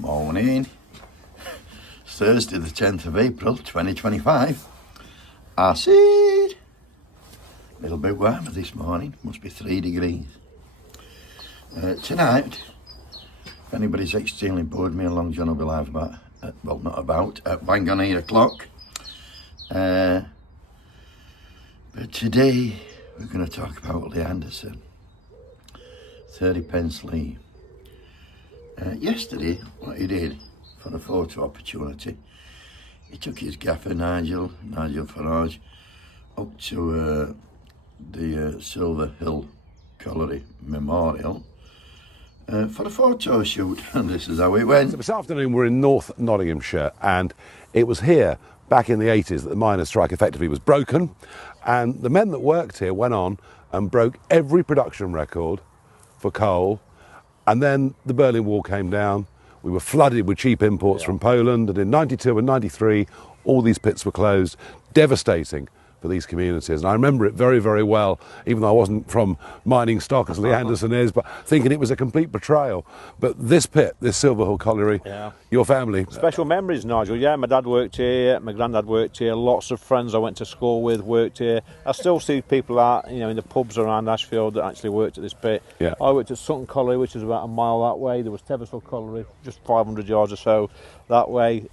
Morning. It's Thursday the 10th of April 2025. Acid. A little bit warmer this morning, must be 3 degrees. Tonight, if anybody's extremely bored, me and Long John will be live at bang on 8 o'clock. But today we're going to talk about Lee Anderson, 30 pence Lee. Yesterday, what he did for a photo opportunity, he took his gaffer Nigel Farage up to the Silver Hill Colliery Memorial for a photo shoot, and this is how it went. So this afternoon we're in North Nottinghamshire, and it was here back in the 80s that the miners' strike effectively was broken, and the men that worked here went on and broke every production record for coal, and then the Berlin Wall came down. We were flooded with cheap imports from Poland, and in 92 and 93 all these pits were closed. Devastating for these communities, and I remember it very, very well, even though I wasn't from mining stock as Lee Anderson is, but thinking it was a complete betrayal. But this pit, this Silver Hill Colliery, your family... Special memories, Nigel. Yeah, my dad worked here, my granddad worked here, lots of friends I went to school with worked here. I still see people out, in the pubs around Ashfield that actually worked at this pit. Yeah. I worked at Sutton Colliery, which is about a mile that way. There was Teversville Colliery, just 500 yards or so that way,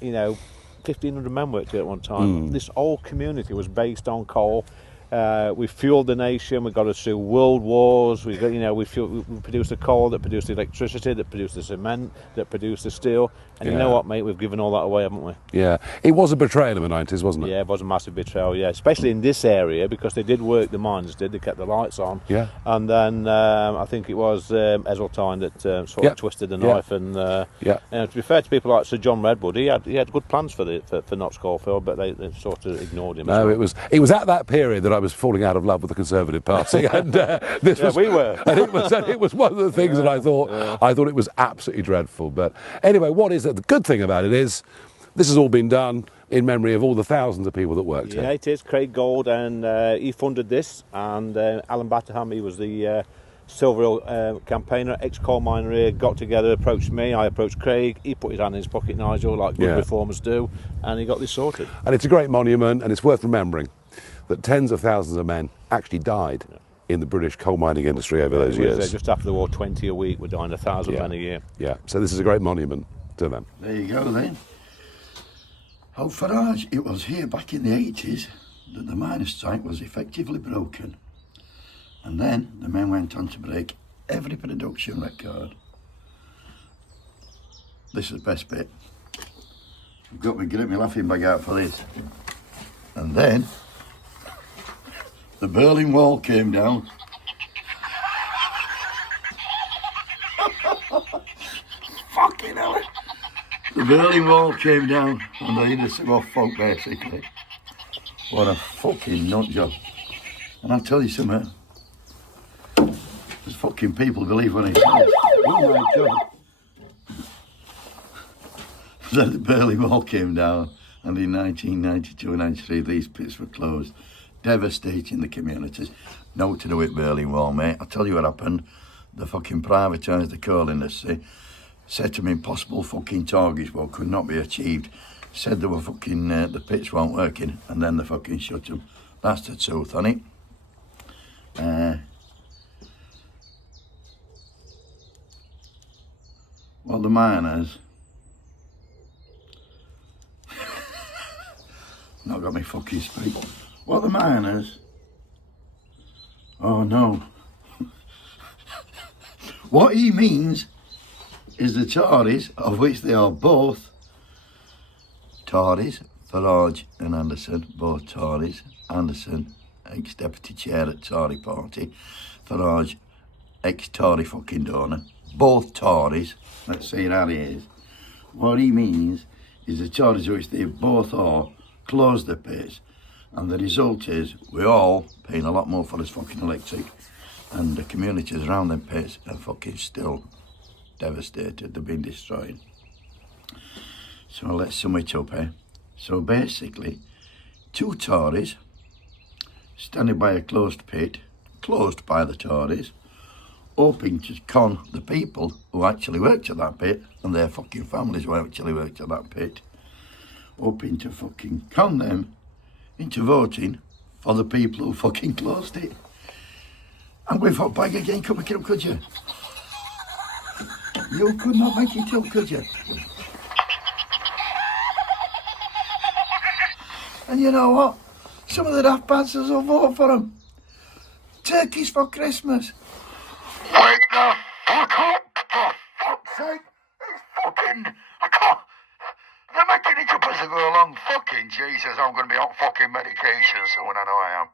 1,500 men worked here at one time. This whole community was based on coal. We fueled the nation. We got us through world wars. We produced the coal that produced the electricity, that produced the cement, that produced the steel. And you know what, mate? We've given all that away, haven't we? Yeah. It was a betrayal in the 90s, wasn't it? Yeah, it was a massive betrayal, yeah. Especially in this area, because they did work, the miners did. They kept the lights on. Yeah. And then I think it was Heseltine that sort of twisted the knife. And to be fair to people like Sir John Redwood, he had good plans for Notts Coalfield, but they sort of ignored him. No, it was at that period that I was falling out of love with the Conservative Party, and we were. and it was one of the things that I thought it was absolutely dreadful. But anyway, what is it? The good thing about it is this has all been done in memory of all the thousands of people that worked here. Yeah, it is. Craig Gold, and he funded this, and Alan Batterham, he was the Silver Hill campaigner, ex-coal miner here, got together, approached me, I approached Craig, he put his hand in his pocket, Nigel, like good reformers do, and he got this sorted. And it's a great monument, and it's worth remembering that tens of thousands of men actually died in the British coal mining industry over those years. Just after the war, 20 a week, we're dying 1,000 men a year. Yeah, so this is a great monument to them. There you go then. Oh, Farage, it was here back in the 80s that the miners' strike was effectively broken. And then the men went on to break every production record. This is the best bit. I've got my laughing bag out for this. And then the Berlin Wall came down. Fucking hell. The Berlin Wall came down and they just got folk basically. What a fucking nut job. And I'll tell you something. There's fucking people believe when he says, oh my God. Then the Berlin Wall came down, and in 1992 and 93 these pits were closed, devastating the communities. No to do with Berlin Wall, mate. I'll tell you what happened. They fucking privatised the coal industry, said to me impossible fucking targets, well, could not be achieved. Said they were fucking, the pits weren't working, and then they fucking shut them. That's the truth on it. Well, the miners not got me fucking speak. Well, the miners, oh no. What he means is the Tories, of which they are both Tories, Farage and Anderson, both Tories. Anderson, ex-deputy chair at Tory party. Farage, ex-Tory fucking donor. Both Tories. Let's see how he is. What he means is the Tories, which they both are, closed the pits, and the result is we're all paying a lot more for this fucking electric, and the communities around them pits are fucking still devastated. They've been destroyed. So let's sum it up, eh? So basically, two Tories standing by a closed pit, closed by the Tories, hoping to con the people who actually worked at that pit and their fucking families who actually worked at that pit, hoping to fucking con them into voting for the people who fucking closed it. And we fought back again, couldn't make it up, could you? You could not make it up, could you? And you know what? Some of the daft bastards will vote for them. Turkeys for Christmas. Wake the fuck up, for fuck's sake. It's fucking... I can't... They're making it up as they go along. Fucking Jesus, I'm going to be on fucking medication soon, I know I am.